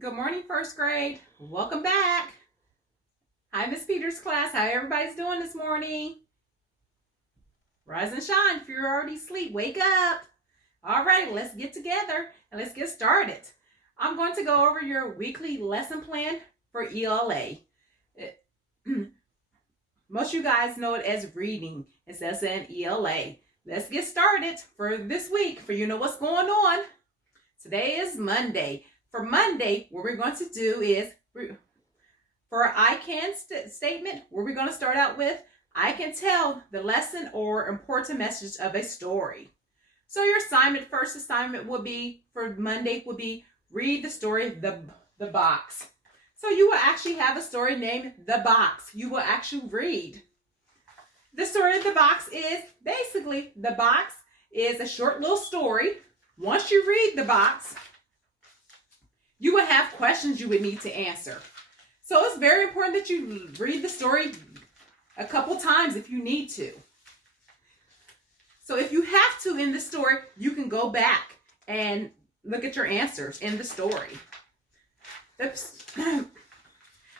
Good morning, first grade. Welcome back. Hi, Miss Peters' class. How everybody's doing this morning? Rise and shine. If you're already asleep, wake up. All right, let's get together and let's get started. I'm going to go over your weekly lesson plan for ELA. Most of you guys know it as reading instead of saying ELA. Let's get started for this week for you know what's going on. Today is Monday. For Monday, what we're going to do is, for our I can statement, what we're going to start out with, I can tell the lesson or important message of a story. So your first assignment will be, for Monday, will be read the story, The Box. So you will actually have a story named The Box. You will actually read. The story of The Box is, basically, The Box is a short little story. Once you read The Box, you will have questions you would need to answer. So it's very important that you read the story a couple times if you need to. So if you have to in the story, you can go back and look at your answers in the story. Oops.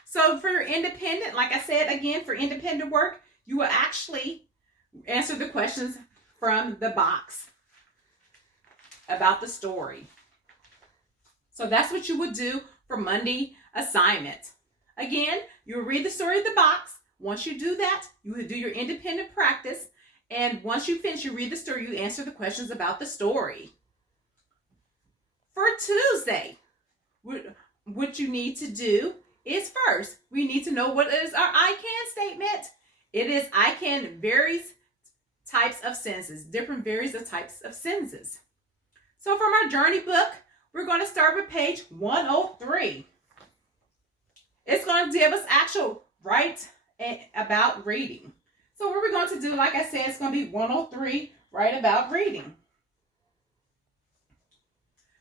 So for your independent, like I said again, for independent work, you will actually answer the questions from the box about the story. So that's what you would do for Monday assignment. Again, you will read the story of the box. Once you do that, you will do your independent practice. And once you finish, you read the story, you answer the questions about the story. For Tuesday, what you need to do is first, we need to know what is our I can statement. It is I can varies types of sentences, different varies of types of sentences. So from our journey book, we're going to start with page 103. It's going to give us actual write about reading. So what we're going to do, like I said, it's going to be 103, write about reading.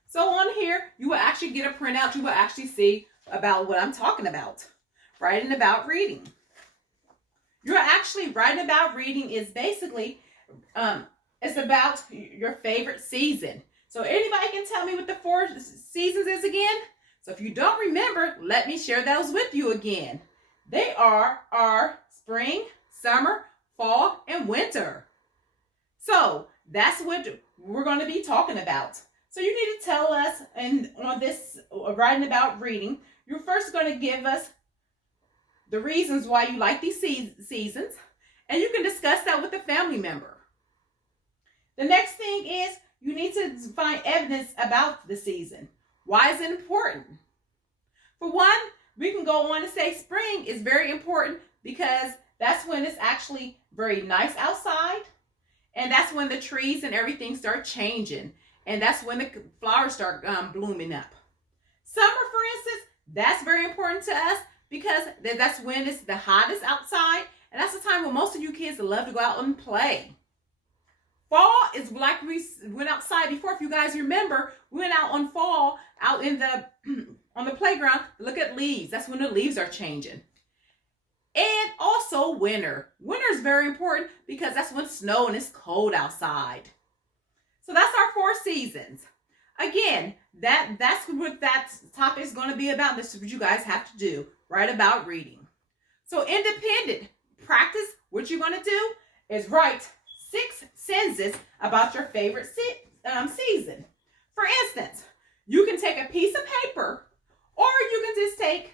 So on here, you will actually get a printout. You will actually see about what I'm talking about. Writing about reading. You're actually writing about reading is basically, it's about your favorite season. So anybody can tell me what the 4 seasons is again? So if you don't remember, let me share those with you again. They are our spring, summer, fall, and winter. So that's what we're going to be talking about. So you need to tell us, and on this writing about reading, you're first going to give us the reasons why you like these seasons, and you can discuss that with a family member. The next thing is you need to find evidence about the season. Why is it important? For one, we can go on and say spring is very important because that's when it's actually very nice outside, and that's when the trees and everything start changing, and that's when the flowers start blooming up. Summer, for instance, that's very important to us because that's when it's the hottest outside, and that's the time when most of you kids love to go out and play. Fall is like we went outside before. If you guys remember, we went out on fall, out in the on the playground, look at leaves. That's when the leaves are changing. And also winter. Winter is very important because that's when it's snow and it's cold outside. So that's our 4 seasons. Again, that's what that topic is going to be about. This is what you guys have to do. Write about reading. So independent practice, what you're going to do is write 6 sentences about your favorite season. For instance, you can take a piece of paper, or you can just take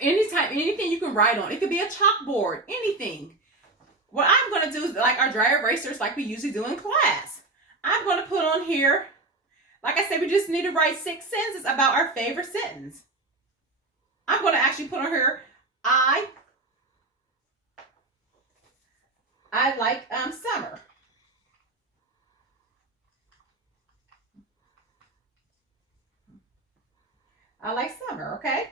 anything you can write on. It could be a chalkboard, anything. What I'm going to do is like our dry erasers, like we usually do in class. I'm going to put on here, like I said, we just need to write 6 sentences about our favorite sentence. I'm going to actually put on here, I like summer. I like summer, okay?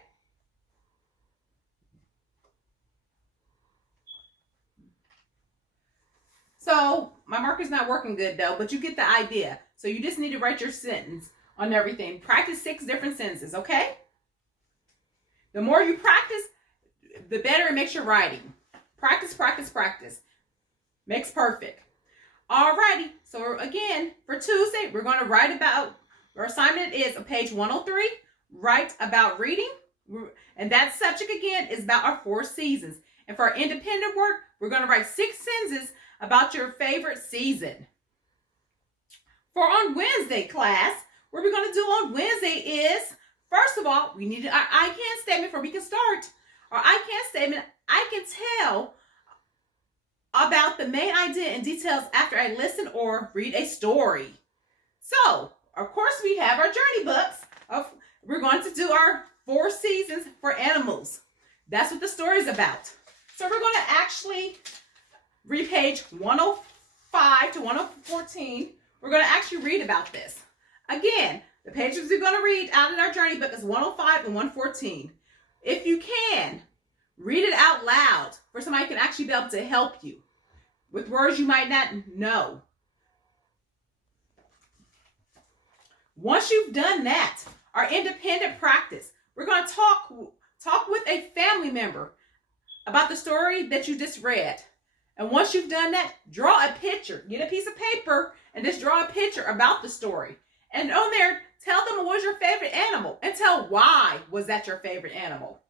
So my marker's not working good though, but you get the idea. So you just need to write your sentence on everything. Practice 6 different sentences, okay? The more you practice, the better it makes your writing. Practice, practice, practice. Makes perfect. Alrighty, so again, for Tuesday, we're going to write about Our assignment is on page 103, write about reading. And that subject again is about our 4 seasons. And for our independent work, we're going to write 6 sentences about your favorite season. For on Wednesday, class, what we're going to do on Wednesday is, first of all, we need our I can statement before we can start. Our I can statement, I can tell about the main idea and details after I listen or read a story. So, of course, we have our journey books. We're going to do our 4 seasons for animals. That's what the story is about. So we're going to actually read page 105 to 114. We're going to actually read about this. Again, the pages we're going to read out in our journey book is 105 and 114. If you can, read it out loud for somebody who can actually be able to help you with words you might not know. Once you've done that, our independent practice, we're going to talk with a family member about the story that you just read. And once you've done that, draw a picture. Get a piece of paper and just draw a picture about the story. And on there, tell them what was your favorite animal and tell why was that your favorite animal.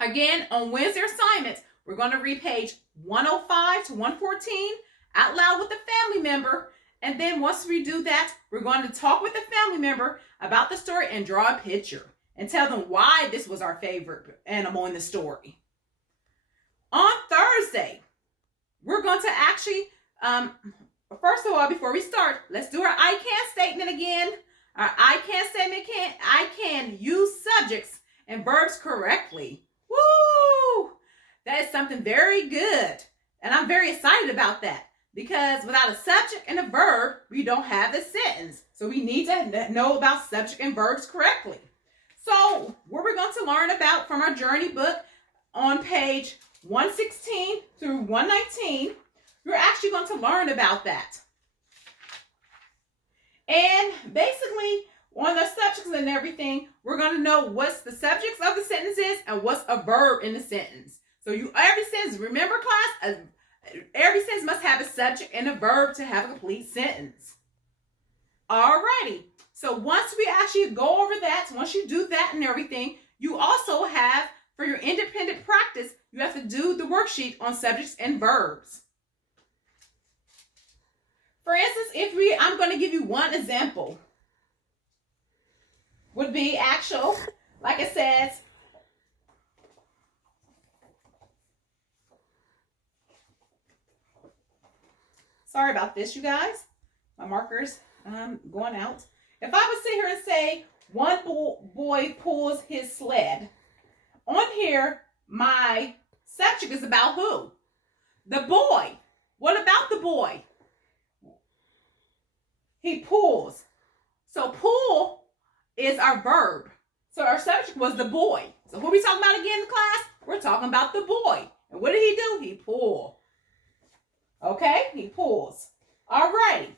Again, on Wednesday assignments, we're going to read page 105 to 114 out loud with a family member. And then once we do that, we're going to talk with the family member about the story and draw a picture and tell them why this was our favorite animal in the story. On Thursday, we're going to actually, first of all, before we start, let's do our I can statement again. Our I can statement, I can use subjects and verbs correctly. Woo! That is something very good. And I'm very excited about that. Because without a subject and a verb, we don't have a sentence. So we need to know about subject and verbs correctly. So what we're going to learn about from our journey book on page 116 through 119, we're actually going to learn about that. And basically, on the subjects and everything, we're going to know what's the subjects of the sentences and what's a verb in the sentence. So every sentence, remember class, every sentence must have a subject and a verb to have a complete sentence. Alrighty. So once we actually go over that, once you do that and everything, you also have, for your independent practice, you have to do the worksheet on subjects and verbs. For instance, I'm going to give you one example. Would be actual, like it says, sorry about this, you guys. My marker's going out. If I would sit here and say, one boy pulls his sled. On here, my subject is about who? The boy. What about the boy? He pulls. So pull is our verb. So our subject was the boy. So who are we talking about again in class? We're talking about the boy. And what did he do? He pulled. Okay, he pulls. All righty.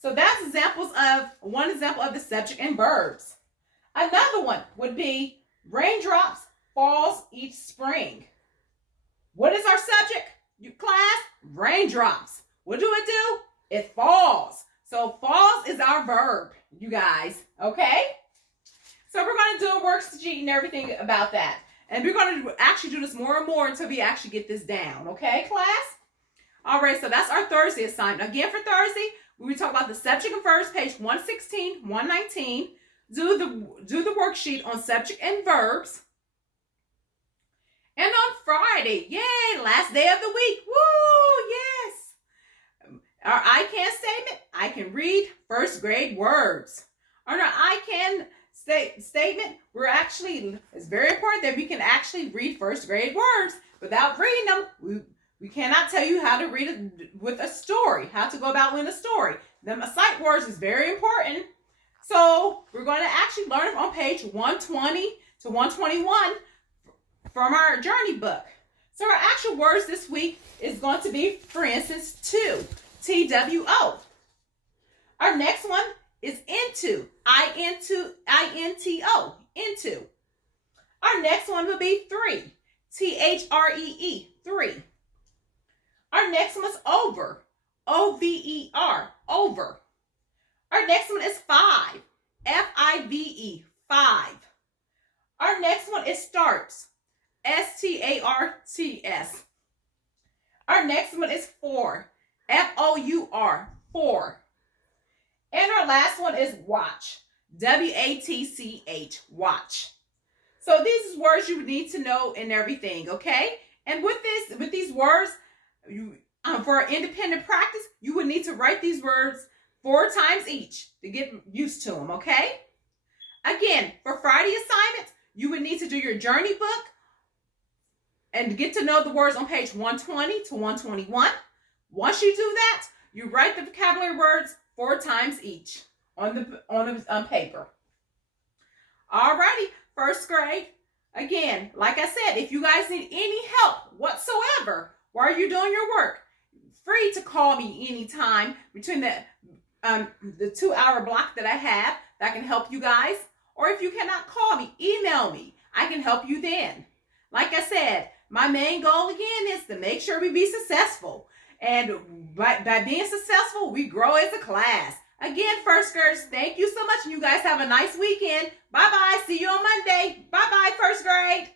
So that's one example of the subject and verbs. Another one would be raindrops falls each spring. What is our subject, you class? Raindrops. What do it do? It falls. So falls is our verb, you guys. Okay? So we're going to do a worksheet and everything about that. And we're going to actually do this more and more until we actually get this down. Okay, class? All right, so that's our Thursday assignment. Again, for Thursday, we talk about the subject and verbs, page 116, 119. Do the worksheet on subject and verbs. And on Friday, yay, last day of the week. Woo, yes. Our I can statement, I can read first grade words. On our I can statement, it's very important that we can actually read first grade words. Without reading them, we cannot tell you how to read it with a story, how to go about with a story. Them sight words is very important. So we're going to actually learn on page 120 to 121 from our journey book. So our actual words this week is going to be, for instance, to, T-W-O. Our next one is into, I-N-T-O, into. Our next one will be three, T-H-R-E-E, three. Our next one is over, O-V-E-R, over. Our Our next one is five. F-I-V-E, five. Our next one is starts. S-T-A-R-T-S. Our next one is four. F-O-U-R, four. And our last one is watch. W-A-T-C-H, watch. So these are words you need to know and everything, okay? And with these words, for independent practice, you would need to write these words 4 times each to get used to them, okay? Again, for Friday assignments, you would need to do your journey book and get to know the words on page 120 to 121. Once you do that, you write the vocabulary words 4 times each on the paper. Alrighty, first grade. Again, like I said, if you guys need any help whatsoever while you're doing your work, free to call me anytime between the 2-hour block that I have that can help you guys. Or if you cannot call me, email me. I can help you then. Like I said, my main goal again is to make sure we be successful. And by being successful, we grow as a class. Again, first graders, thank you so much. And you guys have a nice weekend. Bye-bye. See you on Monday. Bye-bye, first grade.